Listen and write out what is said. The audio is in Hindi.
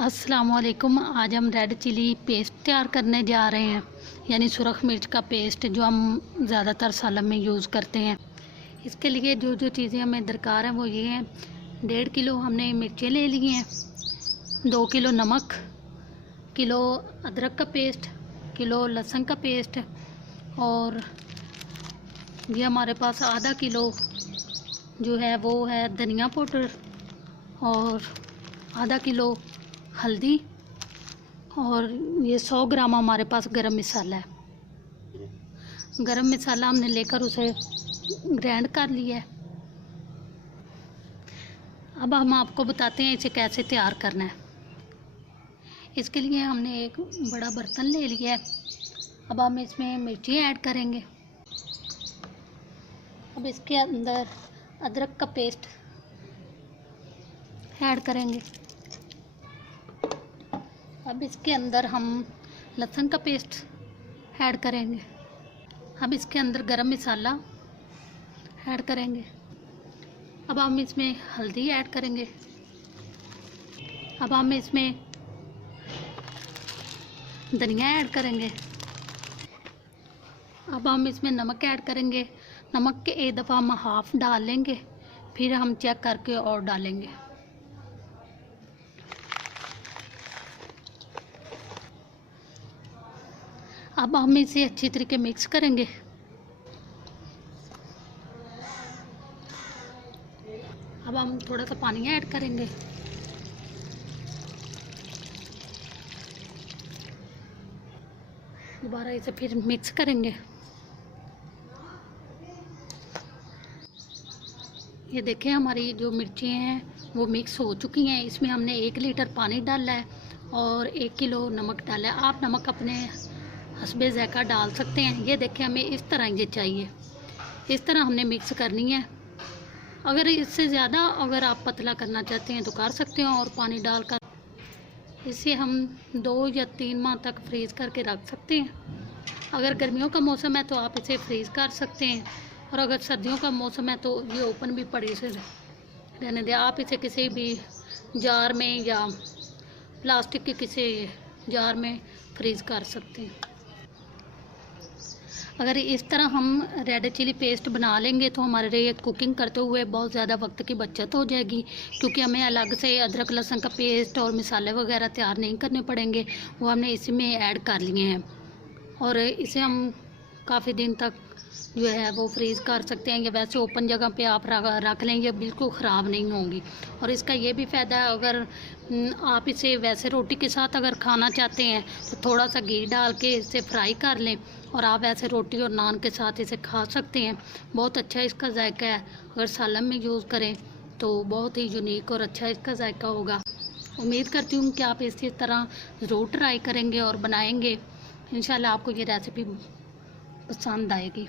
अस्सलामुअलैकुम। आज हम रेड चिली पेस्ट तैयार करने जा रहे हैं, यानी सुरख मिर्च का पेस्ट जो हम ज़्यादातर सालन में यूज़ करते हैं। इसके लिए जो जो चीज़ें हमें दरकार हैं वो ये हैं। 1.5 किलो हमने मिर्चें ले ली हैं, 2 किलो नमक, किलो अदरक का पेस्ट, किलो लहसुन का पेस्ट, और ये हमारे पास आधा किलो जो है वो है धनिया पाउडर, और आधा किलो हल्दी, और ये 100 ग्राम हमारे पास गरम मसाला है। गरम मसाला हमने लेकर उसे ग्राइंड कर लिया है। अब हम आपको बताते हैं इसे कैसे तैयार करना है। इसके लिए हमने एक बड़ा बर्तन ले लिया है। अब हम इसमें मिर्ची ऐड करेंगे। अब इसके अंदर अदरक का पेस्ट ऐड करेंगे। अब इसके अंदर हम लहसुन का पेस्ट ऐड करेंगे। अब इसके अंदर गरम मसाला ऐड करेंगे। अब हम इसमें हल्दी ऐड करेंगे। अब हम इसमें धनिया ऐड करेंगे। अब हम इसमें नमक ऐड करेंगे। नमक के एक दफ़ा हम हाफ़ डाल लेंगे, फिर हम चेक करके और डालेंगे। अब हम इसे अच्छी तरीके मिक्स करेंगे। अब हम थोड़ा सा पानी ऐड करेंगे। दोबारा इसे फिर मिक्स करेंगे। ये देखें हमारी जो मिर्ची हैं वो मिक्स हो चुकी हैं। इसमें हमने 1 लीटर पानी डाला है और 1 किलो नमक डाला है। आप नमक अपने हस्बे ज़ायक़ा डाल सकते हैं। ये देखें हमें इस तरह ये चाहिए, इस तरह हमने मिक्स करनी है। अगर इससे ज़्यादा अगर आप पतला करना चाहते हैं तो कर सकते हैं, और पानी डालकर इसे हम 2 या 3 माह तक फ्रीज़ करके रख सकते हैं। अगर गर्मियों का मौसम है तो आप इसे फ्रीज़ कर सकते हैं, और अगर सर्दियों का मौसम है तो ये ओपन भी पड़ी से रहने दें। आप इसे किसी भी जार में या प्लास्टिक के किसी जार में फ्रीज़ कर सकते हैं। अगर इस तरह हम रेड चिली पेस्ट बना लेंगे तो हमारे लिए कुकिंग करते हुए बहुत ज़्यादा वक्त की बचत हो जाएगी, क्योंकि हमें अलग से अदरक लहसुन का पेस्ट और मसाले वगैरह तैयार नहीं करने पड़ेंगे। वो हमने इसी में ऐड कर लिए हैं, और इसे हम काफ़ी दिन तक जो है वो फ्रीज़ कर सकते हैं, या वैसे ओपन जगह पे आप रख लें, ये बिल्कुल ख़राब नहीं होंगी। और इसका ये भी फ़ायदा है, अगर आप इसे वैसे रोटी के साथ अगर खाना चाहते हैं तो थोड़ा सा घी डाल के इसे फ्राई कर लें, और आप ऐसे रोटी और नान के साथ इसे खा सकते हैं। बहुत अच्छा इसका जायका है। अगर सालन में यूज़ करें तो बहुत ही यूनिक और अच्छा इसका जायका होगा। उम्मीद करती हूँ कि आप इसी तरह ज़रूर ट्राई करेंगे और बनाएंगे। इंशाल्लाह आपको ये रेसिपी पसंद आएगी।